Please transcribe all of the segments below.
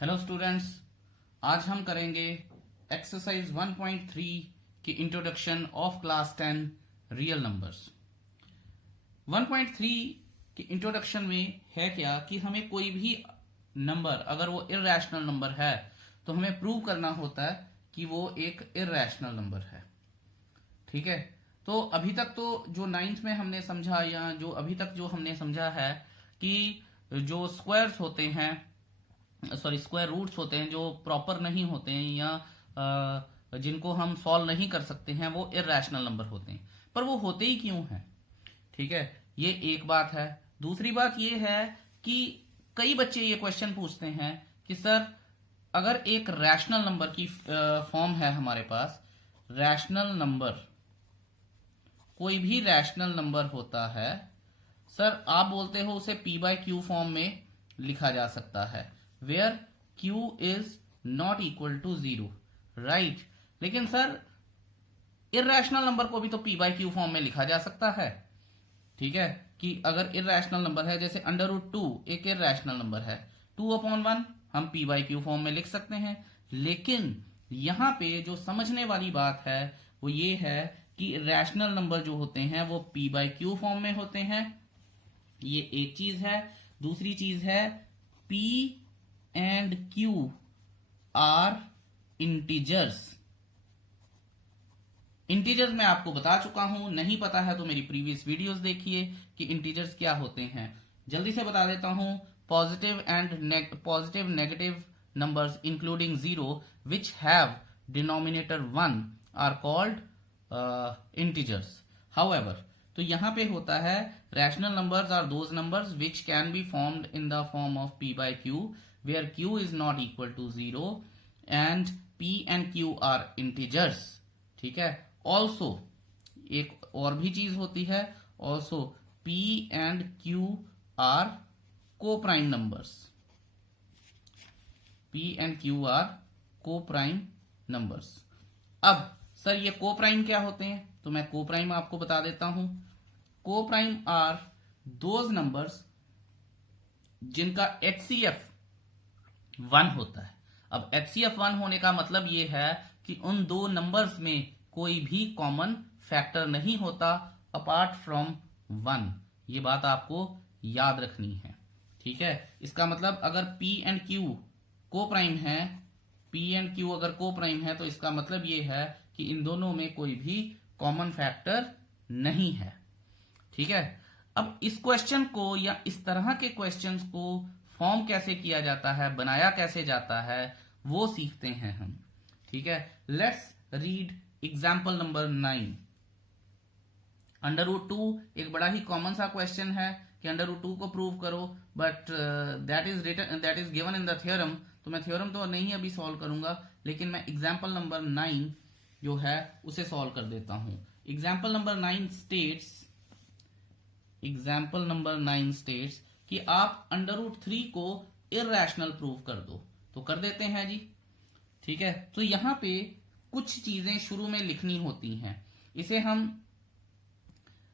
Hello students, आज हम करेंगे एक्सरसाइज 1.3 की introduction of class 10 real numbers. 1.3 की इंट्रोडक्शन में है क्या कि हमें कोई भी नंबर अगर वो इर्रेशनल नंबर है तो हमें प्रूव करना होता है कि वो एक इर्रेशनल नंबर है। ठीक है, तो अभी तक तो जो नाइन्थ में हमने समझा या जो अभी तक जो हमने समझा है कि जो स्क्वायर्स होते हैं, स्क्वायर रूट्स होते हैं जो प्रॉपर नहीं होते हैं या जिनको हम सॉल्व नहीं कर सकते हैं, वो इर्रेशनल नंबर होते हैं। पर वो होते ही क्यों हैं? ठीक है, ये एक बात है। दूसरी बात ये है कि कई बच्चे ये क्वेश्चन पूछते हैं कि सर, अगर एक रैशनल नंबर की फॉर्म है हमारे पास, रैशनल नंबर, कोई भी रैशनल नंबर होता है, सर आप बोलते हो उसे पी बाय क्यू फॉर्म में लिखा जा सकता है, where q is not equal to zero, right. लेकिन सर, इर्रेशनल नंबर को भी तो पी बाय क्यू फॉर्म में लिखा जा सकता है। ठीक है, कि अगर इर्रेशनल नंबर है, जैसे अंडर रूट टू एक इर्रेशनल नंबर है, 2/1 हम पी बाय क्यू फॉर्म में लिख सकते हैं। लेकिन यहां पे जो समझने वाली बात है वो ये है कि रैशनल नंबर जो होते हैं वो पी बाय क्यू फॉर्म में होते हैं। ये एक चीज है। दूसरी चीज है, P and q are integers. Integers मैं आपको बता चुका हूं, नहीं पता है तो मेरी प्रीवियस वीडियोस देखिए कि इंटीजर्स क्या होते हैं। जल्दी से बता देता हूं, positive and positive negative numbers including zero which have denominator 1 are called integers. However, तो यहां पे होता है rational numbers are those numbers which can be formed in the form of p by q where q is not equal to zero and p and q are integers. ठीक है, also एक और भी चीज होती है, also p and q are coprime numbers. P and q are coprime numbers. अब sir, ये को प्राइम क्या होते हैं? तो मैं को प्राइम आपको बता देता हूं। को प्राइम आर दोज नंबर्स जिनका HCF 1 होता है। अब HCF 1 होने का मतलब ये है कि उन दो नंबर्स में कोई भी कॉमन फैक्टर नहीं होता अपार्ट फ्रॉम 1। ये बात आपको याद रखनी है। ठीक है, इसका मतलब अगर P एंड Q को प्राइम है, P एंड Q अगर को प्राइम है तो इसका मतलब ये है कि इन दोनों में कोई भी कॉमन फैक्टर नहीं है। ठीक है, अब इस क्वेश्चन को या इस तरह के क्वेश्चंस को फॉर्म कैसे किया जाता है, बनाया कैसे जाता है, वो सीखते हैं हम। ठीक है, let's read example number 9। Under root 2 एक बड़ा ही कॉमन सा क्वेश्चन है कि अंडर रूट 2 को प्रूव करो, but that is given in the theorem. तो मैं थ्योरम तो नहीं अभी सॉल्व करूंगा, लेकिन मैं एग्जाम्पल नंबर 9 जो है उसे सॉल्व कर देता हूं। एग्जाम्पल नंबर 9 स्टेट्स कि आप अंडर रूट 3 को इर्रेशनल प्रूव कर दो। तो कर देते हैं जी। ठीक है, तो यहां पे कुछ चीजें शुरू में लिखनी होती हैं। इसे हम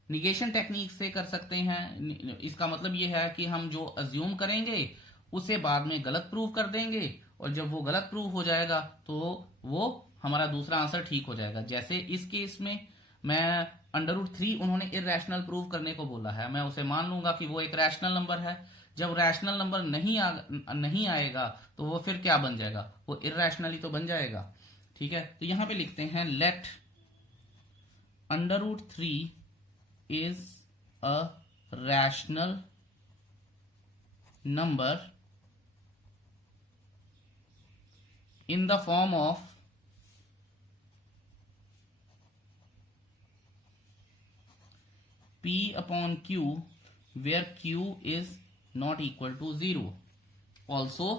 निगेशन टेक्निक से कर सकते हैं। इसका मतलब यह है कि हम जो अज्यूम करेंगे उसे बाद में गलत प्रूव कर देंगे, और जब वो गलत प्रूव हो जाएगा तो वो हमारा दूसरा आंसर ठीक हो जाएगा। जैसे इस केस में मैं अंडर रूट 3 उन्होंने इर्रेशनल प्रूव करने को बोला है, मैं उसे मान लूंगा कि वो एक रैशनल नंबर है। जब रैशनल नंबर नहीं आएगा तो वो फिर क्या बन जाएगा? वो इर्रेशनल ही तो बन जाएगा। ठीक है, तो यहां पे लिखते हैं let under root 3 is a rational number in the form of P upon Q where Q is not equal to 0. Also,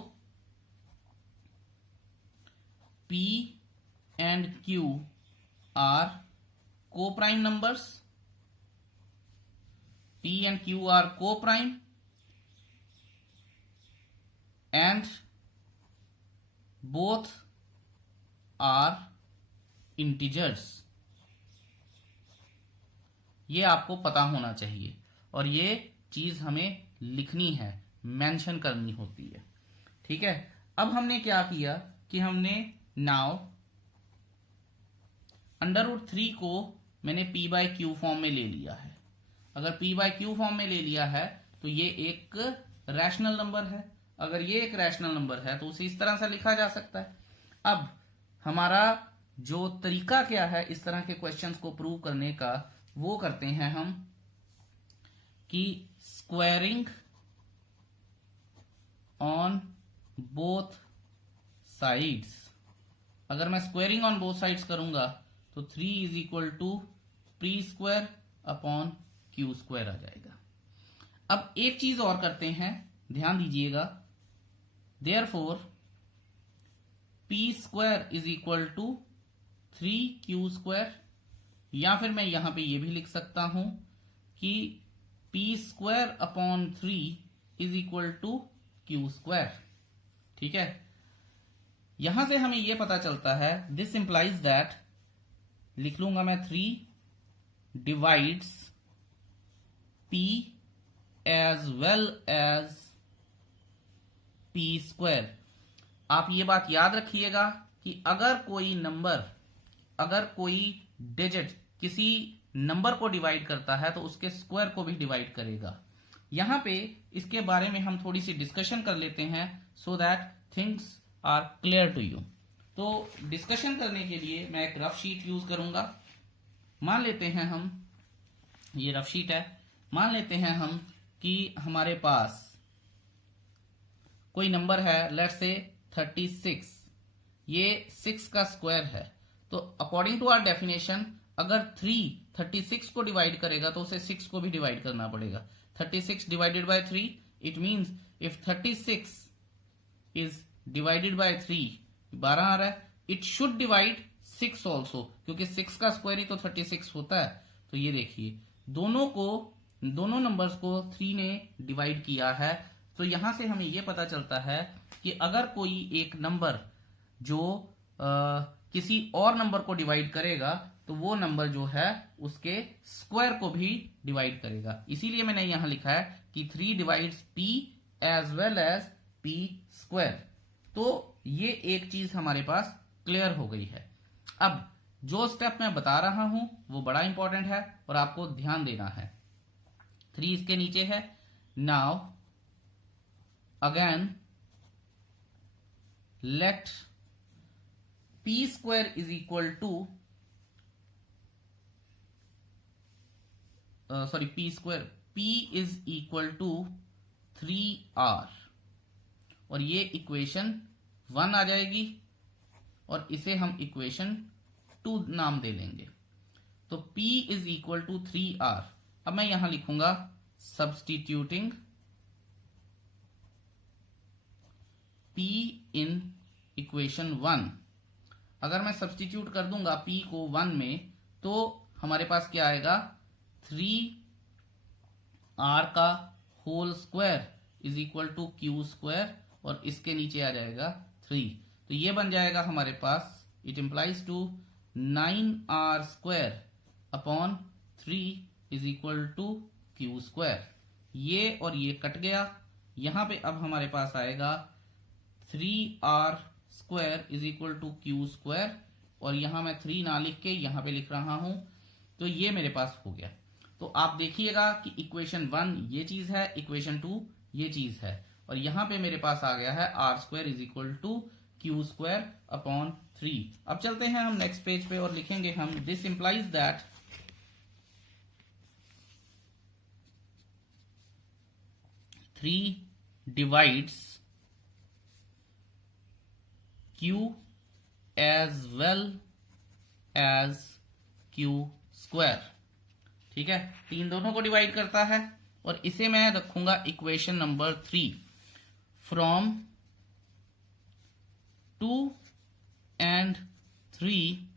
P and Q are co-prime numbers. P and Q are co-prime and both are integers. ये आपको पता होना चाहिए और ये चीज हमें लिखनी है, मेंशन करनी होती है। ठीक है, अब हमने क्या किया कि हमने नाउ √3 को मैंने p/q फॉर्म में ले लिया है। अगर p/q फॉर्म में ले लिया है तो ये एक रैशनल नंबर है। अगर ये एक रैशनल नंबर है तो उसे इस तरह से लिखा जा सकता है। अब हमारा जो तरीका क्या है इस तरह के क्वेश्चंस को प्रूव करने का, वो करते हैं हम कि स्क्वायरिंग ऑन बोथ साइड्स। अगर मैं स्क्वायरिंग ऑन बोथ साइड्स करूंगा तो 3 is equal to p² upon q² आ जाएगा। अब एक चीज और करते हैं, ध्यान दीजिएगा। Therefore p² is equal to 3q², या फिर मैं यहां पे ये भी लिख सकता हूं कि p² upon 3 is equal to q²। ठीक है, यहां से हमें यह पता चलता है, दिस इंप्लाइज दैट, लिख लूंगा मैं 3 divides p as well as p²। आप ये बात याद रखिएगा कि अगर कोई नंबर, अगर कोई डिजिट किसी नंबर को डिवाइड करता है तो उसके स्क्वायर को भी डिवाइड करेगा। यहां पे इसके बारे में हम थोड़ी सी डिस्कशन कर लेते हैं so that things are clear to you. तो डिस्कशन करने के लिए मैं एक रफ शीट यूज करूंगा। मान लेते हैं हम, ये रफ शीट है, मान लेते हैं हम कि हमारे पास कोई नंबर है, लेट्स से 36, ये 6 का स्क्वायर है। तो अकॉर्डिंग टू आवर डेफिनेशन, अगर 3 36 को डिवाइड करेगा तो उसे 6 को भी डिवाइड करना पड़ेगा। 36 divided by 3, it means if 36 is divided by 3, 12 आ रहा है, इट शुड डिवाइड 6 ऑल्सो, क्योंकि 6 का स्क्वायर ही तो 36 होता है। तो ये देखिए, दोनों नंबर्स को 3 ने डिवाइड किया है। तो यहां से हमें यह पता चलता है कि अगर कोई एक नंबर जो किसी और नंबर को डिवाइड करेगा तो वो नंबर जो है उसके स्क्वायर को भी डिवाइड करेगा। इसीलिए मैंने यहां लिखा है कि 3 divides p as well as p²। तो ये एक चीज हमारे पास क्लियर हो गई है। अब जो स्टेप मैं बता रहा हूं वो बड़ा इंपॉर्टेंट है और आपको ध्यान देना है। 3 इसके नीचे है। Now again let p² is equal to p is equal to 3r, और ये इक्वेशन 1 आ जाएगी और इसे हम इक्वेशन 2 नाम दे लेंगे। तो p is equal to 3r। अब मैं यहां लिखूंगा सब्सटीट्यूटिंग p इन इक्वेशन 1। अगर मैं सब्सटीट्यूट कर दूंगा p को 1 में तो हमारे पास क्या आएगा, 3r का whole square is equal to q², और इसके नीचे आ जाएगा 3। तो ये बन जाएगा हमारे पास, it implies to 9r² upon 3 is equal to q²। ये और ये कट गया। यहां पे अब हमारे पास आएगा 3r² is equal to q², और यहां मैं 3 ना लिख के यहां पे लिख रहा हूं। तो ये मेरे पास हो गया। तो आप देखिएगा कि इक्वेशन 1 ये चीज है, इक्वेशन 2 ये चीज है, और यहां पे मेरे पास आ गया है r² is equal to q² upon 3। अब चलते हैं हम नेक्स्ट पेज पे और लिखेंगे हम, this implies that 3 divides q as well as q²। ठीक है, 3 दोनों को डिवाइड करता है, और इसे मैं रखूंगा equation number 3। From 2 and 3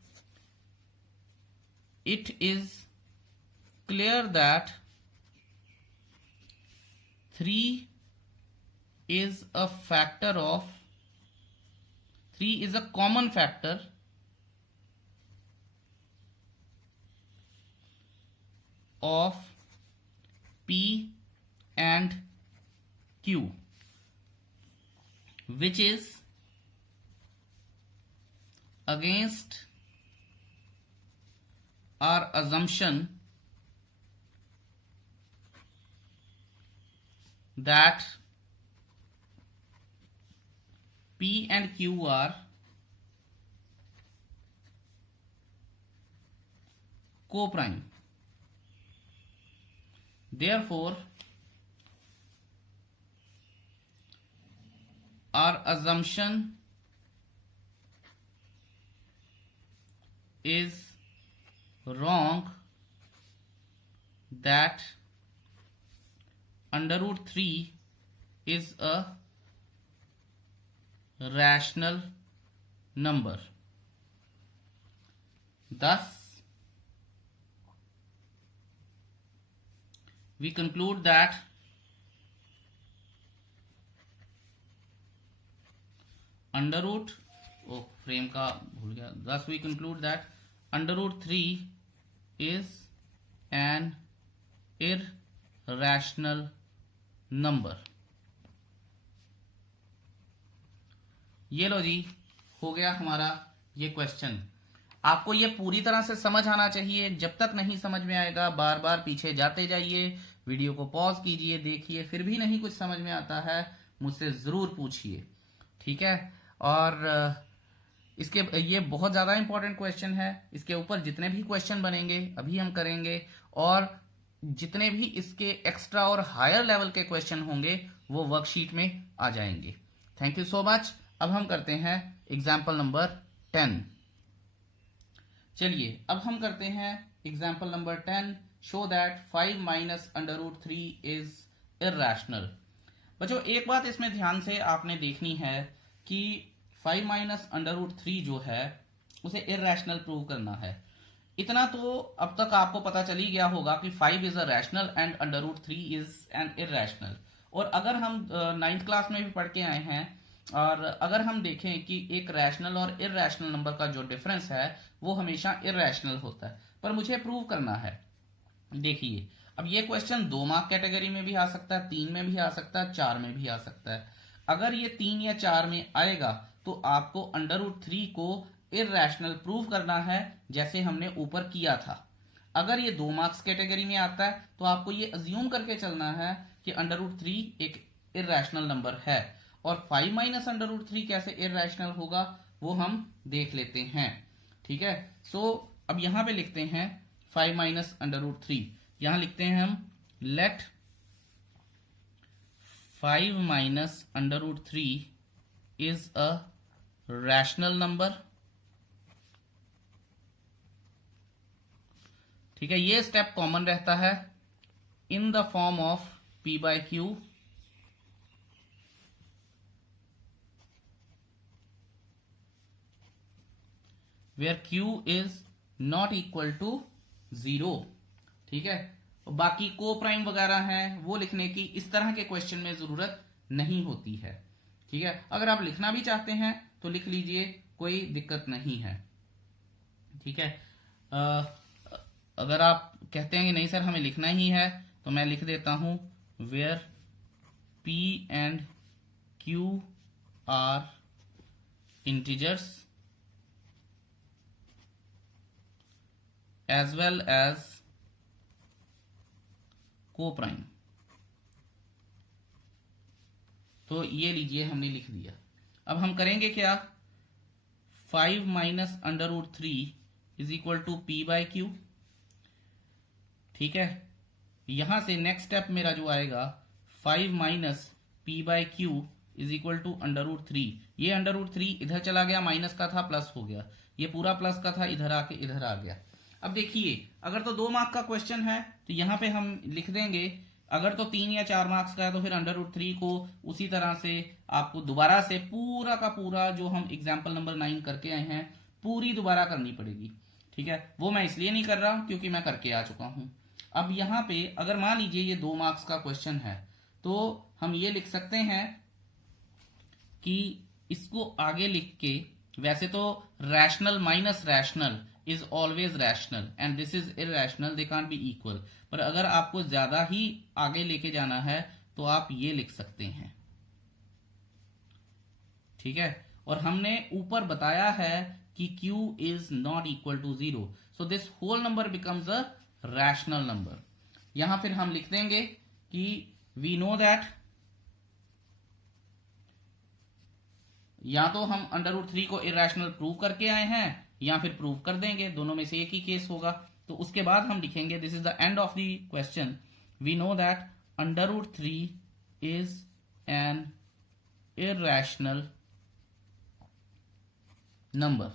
it is clear that 3 is a factor of 3 is a common factor of p and q, which is against our assumption that P and Q are co-prime. Therefore, our assumption is wrong that under root 3 is a rational number. Thus, we conclude that under root frame का भूल गया. Thus we conclude that under root 3 is an irrational number. ये लो जी, हो गया हमारा ये question. आपको ये पूरी तरह से समझ आना चाहिए. जब तक नहीं समझ में आएगा बार बार पीछे जाते जाइए, वीडियो को पॉज कीजिए, देखिए. फिर भी नहीं कुछ समझ में आता है मुझसे जरूर पूछिए, ठीक है. और इसके ये बहुत ज्यादा इंपॉर्टेंट क्वेश्चन है. इसके ऊपर जितने भी क्वेश्चन बनेंगे अभी हम करेंगे, और जितने भी इसके एक्स्ट्रा और हायर लेवल के क्वेश्चन होंगे वो वर्कशीट में आ जाएंगे. Thank you so much. अब हम करते हैं एग्जाम्पल नंबर 10. चलिए अब हम करते हैं example number 10. Show that 5 minus under root 3 is irrational. बच्चों एक बात इसमें ध्यान से आपने देखनी है कि 5 माइनस अंडर रूट 3 जो है उसे इर्रेशनल प्रूव करना है. इतना तो अब तक आपको पता चल ही गया होगा कि 5 is a rational and under root 3 is an irrational. और अगर हम 9th क्लास में भी पढ़ के आए हैं, और अगर हम देखें कि एक रैशनल और इर्रेशनल नंबर का जो डिफरेंस है वो हमेशा इर्रेशनल होता है, पर मुझे प्रूव करना है. देखिए अब ये क्वेश्चन 2 मार्क कैटेगरी में भी आ सकता है, 3 में भी आ सकता है, 4 में भी आ सकता है. अगर ये 3 या 4 में आएगा तो आपको अंडर रूट 3 को इर्रेशनल प्रूव करना है जैसे हमने ऊपर किया था. अगर ये 2 मार्क्स कैटेगरी में आता है तो आपको ये अज्यूम करके चलना है कि अंडर रूट 3 एक इर्रेशनल नंबर है. और 5 माइनस अंडर रूट 3 कैसे इर्रेशनल होगा वो हम देख लेते हैं, ठीक है. सो अब यहां पे लिखते हैं 5 माइनस अंडर रूट 3. यहां लिखते हैं हम let 5 minus under root 3 is a rational number. ठीक है, ये स्टेप कॉमन रहता है in the form of P by Q where Q is not equal to 0. ठीक है, बाकी को प्राइम वगैरह हैं वो लिखने की इस तरह के क्वेश्चन में जरूरत नहीं होती है. ठीक है, अगर आप लिखना भी चाहते हैं तो लिख लीजिए, कोई दिक्कत नहीं है. ठीक है, अगर आप कहते हैं कि नहीं सर हमें लिखना ही है तो मैं लिख देता हूं where P and Q are integers as well as co-prime. तो ये लीजिए हमने लिख दिया. अब हम करेंगे क्या, 5 minus under root 3 is equal to P by Q. ठीक है, यहां से नेक्स्ट स्टेप मेरा जो आएगा 5 minus P by Q is equal to under root 3. ये अंडर रूट 3 इधर चला गया, माइनस का था प्लस हो गया, ये पूरा प्लस का था इधर आके इधर आ गया. अब देखिए अगर तो 2 मार्क का क्वेश्चन है तो यहां पे हम लिख देंगे, अगर तो 3 या 4 मार्क्स का है तो फिर अंडर रूट 3 को उसी तरह से आपको दोबारा से पूरा का पूरा जो हम एग्जाम्पल नंबर 9 करके आए हैं पूरी दोबारा करनी पड़ेगी. ठीक है, वो मैं इसलिए नहीं कर रहा क्योंकि मैं करके आ चुका हूं. अब यहाँ पे अगर मान लीजिए ये 2 मार्क्स का क्वेश्चन है तो हम ये लिख सकते हैं कि इसको आगे लिख के, वैसे तो rational minus rational is always rational and this is irrational, they can't be equal. पर अगर आपको ज्यादा ही आगे लेके जाना है तो आप ये लिख सकते हैं. ठीक है, और हमने ऊपर बताया है कि q is not equal to 0, so this whole number becomes a rational number. यहां फिर हम लिख देंगे कि वी नो दैट, या तो हम √3 को इरेशनल प्रूव करके आए हैं या फिर प्रूव कर देंगे, दोनों में से एक ही केस होगा। तो उसके बाद हम लिखेंगे, this is the end of the question, we know that √3 is an irrational number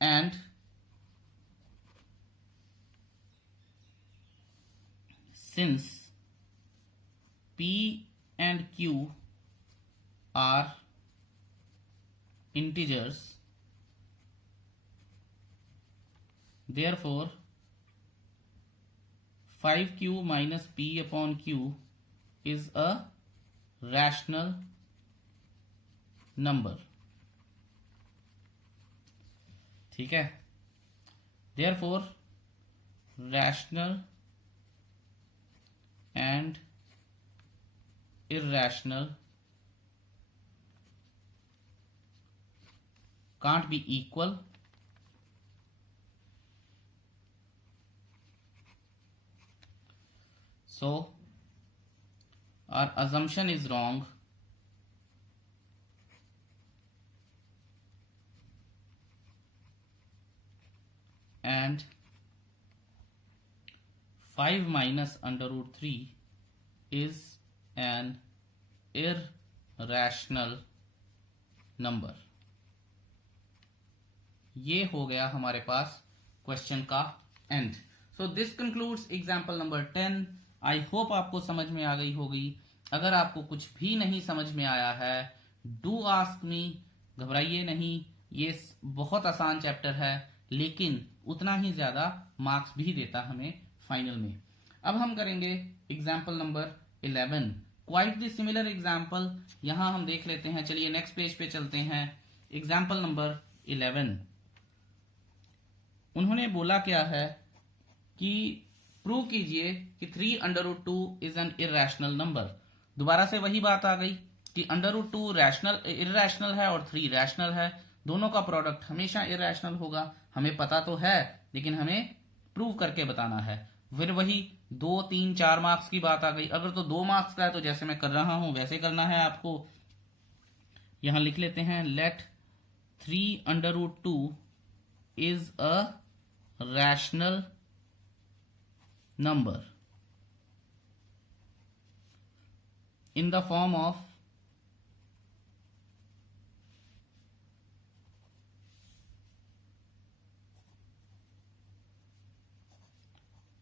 and since p and q are integers, therefore 5q minus p upon q is a rational number। ठीक है, therefore rational and irrational can't be equal, so our assumption is wrong and 5 minus √3 is an irrational number। ये हो गया हमारे पास question का and. So this concludes example number 10। I hope आपको समझ में आ गई होगी। अगर आपको कुछ भी नहीं समझ में आया है, डू आस्क मी, घबराइए नहीं। ये बहुत आसान चैप्टर है, लेकिन उतना ही ज्यादा मार्क्स भी देता हमें फाइनल में। अब हम करेंगे example number 11, quite the similar example. यहां हम देख लेते हैं, चलिए नेक्स्ट पेज पे चलते हैं। एग्जाम्पल नंबर 11, उन्होंने बोला क्या है कि प्रूव कीजिए कि 3√2 इज एन इरेशनल नंबर। दोबारा से वही बात आ गई कि √2 रैशनल इरेशनल है और 3 रैशनल है। दोनों का प्रोडक्ट हमेशा इरेशनल होगा। हमें पता तो है, लेकिन हमें प्रूव करके बताना है। फिर वही 2, 3, 4 मार्क्स की बात आ गई। अगर तो 2 मार्क्स का है तो जैसे मैं कर रहा हूं वैसे करना है आपको। यहां लिख लेते हैं, let 3√2 is a rational number in the form of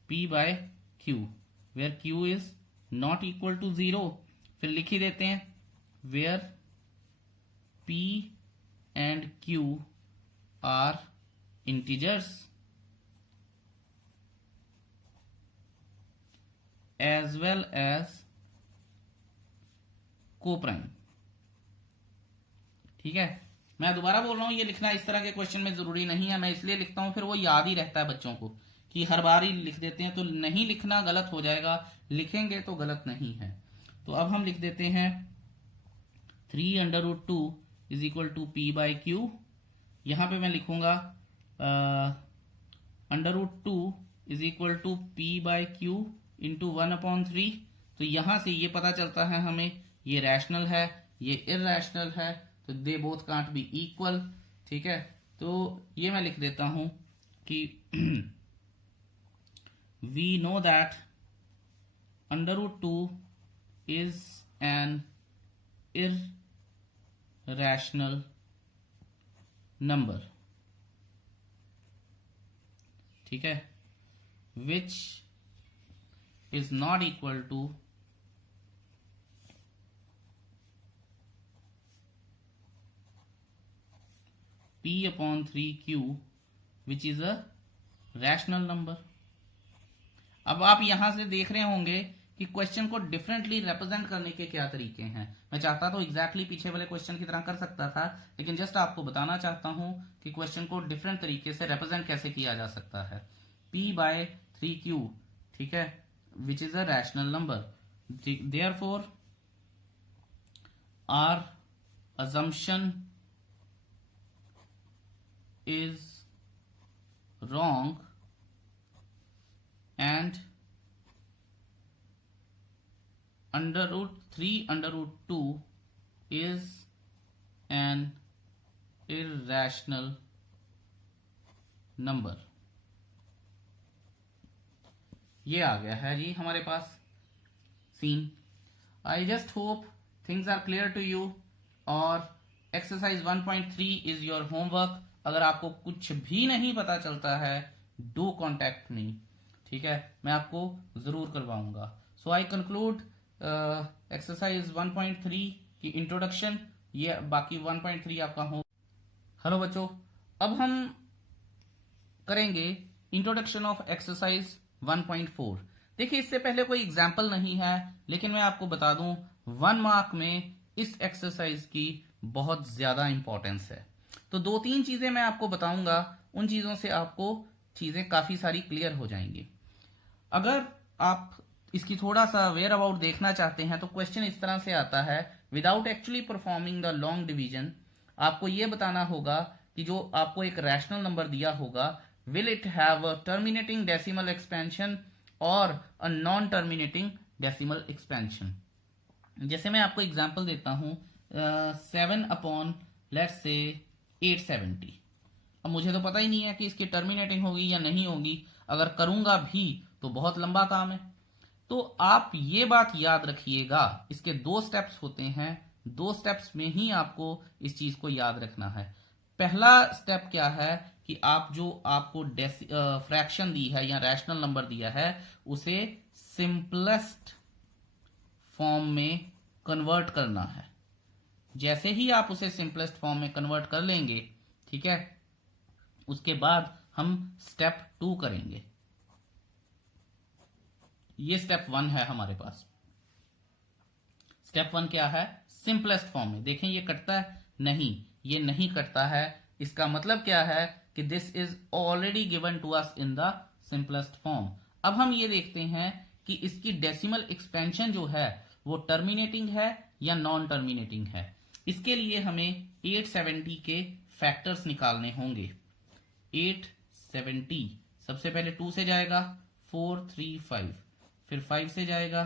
p by q, where q is not equal to 0। फिर लिख ही देते हैं, where p and q are integers as well as coprime. ठीक है, मैं दोबारा बोल रहा हूं, ये लिखना इस तरह के क्वेश्चन में जरूरी नहीं है। मैं इसलिए लिखता हूं, फिर वो याद ही रहता है बच्चों को कि हर बार ही लिख देते हैं। तो नहीं लिखना, गलत हो जाएगा। लिखेंगे तो गलत नहीं है। तो अब हम लिख देते हैं 3√2 is equal to p by q. यहां पे मैं लिखूंगा √2 is equal to p by q into 1/3। तो यहां से ये पता चलता है हमें, ये रैशनल है, ये इररैशनल है, तो they both can't be equal. ठीक है, तो ये मैं लिख देता हूं कि we know that √2 is an irrational number. ठीक है, विच is not equal to p/3q which is a rational number। अब आप यहां से देख रहे होंगे कि क्वेश्चन को डिफरेंटली रिप्रेजेंट करने के क्या तरीके हैं। मैं चाहता तो एग्जैक्टली पीछे वाले क्वेश्चन की तरह कर सकता था, लेकिन जस्ट आपको बताना चाहता हूं कि क्वेश्चन को डिफरेंट तरीके से रिप्रेजेंट कैसे किया जा सकता है। p/3q, ठीक है, which is a rational number, therefore our assumption is wrong and under root 3 under root 2 is an irrational number. ये आ गया है जी हमारे पास seen. I just hope things are clear to you. और एक्सरसाइज 1.3 इज योर होमवर्क. अगर आपको कुछ भी नहीं पता चलता है डू कॉन्टेक्ट मी. ठीक है, मैं आपको जरूर करवाऊंगा. सो आई कंक्लूड एक्सरसाइज 1.3 की इंट्रोडक्शन. ये बाकी 1.3 आपका होम. हेलो बच्चों, अब हम करेंगे इंट्रोडक्शन ऑफ एक्सरसाइज 1.4. देखिए, इससे पहले कोई एग्जाम्पल नहीं है, लेकिन मैं आपको बता दूं 1 मार्क में इस एक्सरसाइज की बहुत ज्यादा इंपॉर्टेंस है. तो 2-3 चीजें मैं आपको बताऊंगा, उन चीजों से आपको चीजें काफी सारी क्लियर हो जाएंगी. अगर आप इसकी थोड़ा सा वेयर अबाउट देखना चाहते हैं तो क्वेश्चन इस तरह से आता है. Without actually performing the long division, आपको यह बताना होगा कि जो आपको एक रैशनल नंबर दिया होगा, will it have a terminating decimal expansion और a non terminating decimal expansion. जैसे मैं आपको एग्जांपल देता हूं, 7 अपॉन लेट्स से 870. अब मुझे तो पता ही नहीं है कि इसकी टर्मिनेटिंग होगी या नहीं होगी. अगर करूंगा भी तो बहुत लंबा काम है. तो आप ये बात याद रखिएगा, इसके 2 स्टेप्स होते हैं. 2 स्टेप्स में ही आपको इस चीज को याद रखना है. पहला स्टेप क्या है कि आप जो आपको फ्रैक्शन दी है या रैशनल नंबर दिया है उसे सिंपलेस्ट फॉर्म में कन्वर्ट करना है. जैसे ही आप उसे सिंपलेस्ट फॉर्म में कन्वर्ट कर लेंगे, ठीक है, उसके बाद हम स्टेप 2 करेंगे. ये स्टेप 1 है हमारे पास. स्टेप 1 क्या है? सिंपलेस्ट फॉर्म में. देखें ये कटता है? नहीं, ये नहीं कटता है. इसका मतलब क्या है कि this is already given to us in the simplest form. अब हम ये देखते हैं कि इसकी डेसिमल एक्सपेंशन जो है वो टर्मिनेटिंग है या नॉन टर्मिनेटिंग है. इसके लिए हमें 870 के फैक्टर्स निकालने होंगे. 870 सबसे पहले 2 से जाएगा 4 3 5, फिर 5 से जाएगा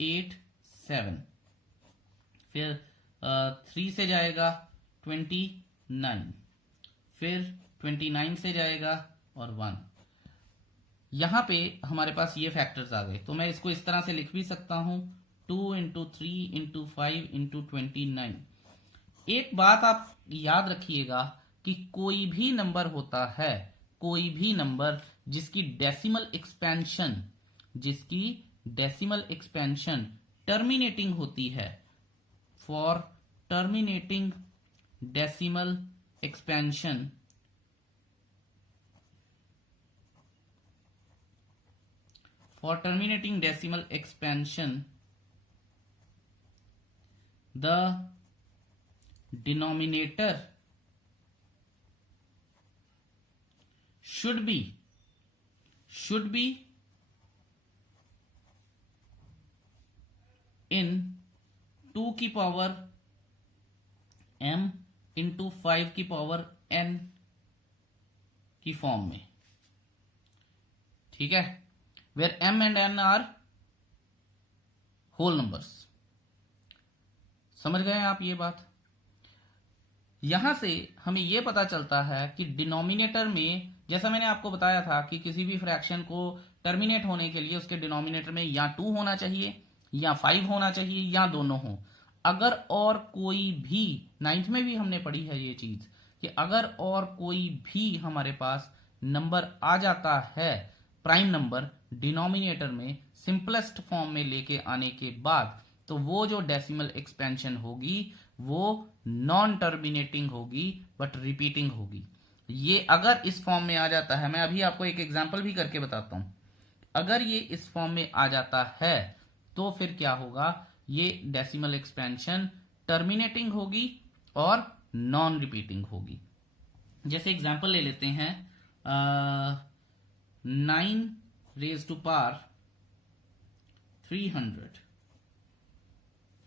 8 7, फिर 3 से जाएगा 29, फिर 29 से जाएगा और 1. यहां पे हमारे पास ये फैक्टर्स आ गए. तो मैं इसको इस तरह से लिख भी सकता हूं 2 into 3 into 5 into 29. एक बात आप याद रखिएगा कि कोई भी नंबर होता है, कोई भी नंबर जिसकी डेसिमल एक्सपेंशन टर्मिनेटिंग होती है, for terminating decimal expansion the denominator should be in 2 की पावर m into 5 की पावर n की फॉर्म में. ठीक है, where m and n are whole numbers. समझ गए आप ये बात? यहां से हमें यह पता चलता है कि डिनोमिनेटर में, जैसा मैंने आपको बताया था कि किसी भी फ्रैक्शन को टर्मिनेट होने के लिए उसके डिनोमिनेटर में या 2 होना चाहिए या 5 होना चाहिए या दोनों हो. अगर और कोई भी, 9th में भी हमने पढ़ी है ये चीज कि अगर और कोई भी हमारे पास नंबर आ जाता है, प्राइम नंबर, डिनोमिनेटर में सिंपलेस्ट फॉर्म में लेके आने के बाद, तो वो जो डेसिमल एक्सपेंशन होगी वो नॉन टर्मिनेटिंग होगी बट रिपीटिंग होगी. ये अगर इस फॉर्म में आ जाता है, मैं अभी आपको एक एग्जांपल भी करके बताता हूं. अगर ये इस फॉर्म में आ जाता है तो फिर क्या होगा, ये डेसिमल एक्सपेंशन टर्मिनेटिंग होगी और नॉन रिपीटिंग होगी. जैसे एग्जांपल ले लेते हैं, 9 रेज टू पावर 300.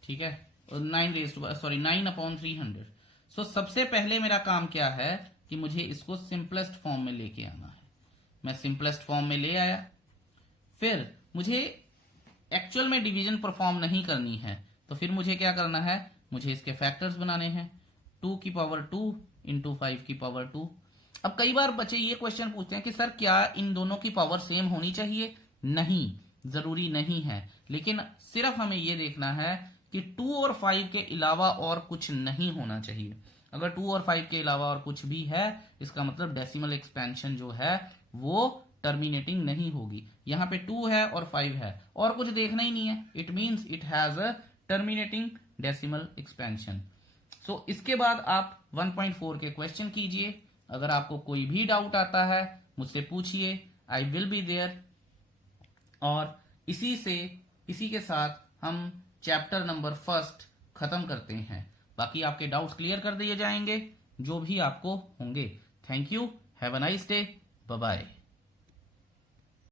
ठीक है, 9/300। सो सबसे पहले मेरा काम क्या है कि मुझे इसको सिंपलेस्ट फॉर्म में लेके आना है। मैं सिंपलेस्ट फॉर्म में ले आया। फिर मुझे एक्चुअल में डिवीजन परफॉर्म नहीं करनी है, तो फिर मुझे क्या करना है, मुझे इसके फैक्टर्स बनाने हैं। 2 की पावर 2 इंटू 5 की पावर 2। अब कई बार बच्चे ये क्वेश्चन पूछते हैं कि सर क्या इन दोनों की पावर सेम होनी चाहिए? नहीं, जरूरी नहीं है, लेकिन सिर्फ हमें ये देखना है कि 2 और 5 के अलावा और कुछ नहीं होना चाहिए। अगर 2 और 5 के अलावा और कुछ भी है, इसका मतलब डेसिमल एक्सपेंशन जो है वो टर्मिनेटिंग नहीं होगी। यहां पे 2 है और 5 है और कुछ देखना ही नहीं है, it means it has a terminating decimal expansion. So इसके बाद आप 1.4 के क्वेश्चन कीजिए। अगर आपको कोई भी डाउट आता है मुझसे पूछिए, आई विल बी देयर। और इसी के साथ हम चैप्टर नंबर 1 खत्म करते हैं। बाकी आपके डाउट्स क्लियर कर दिए जाएंगे जो भी आपको होंगे। Thank you, have a nice day, bye bye.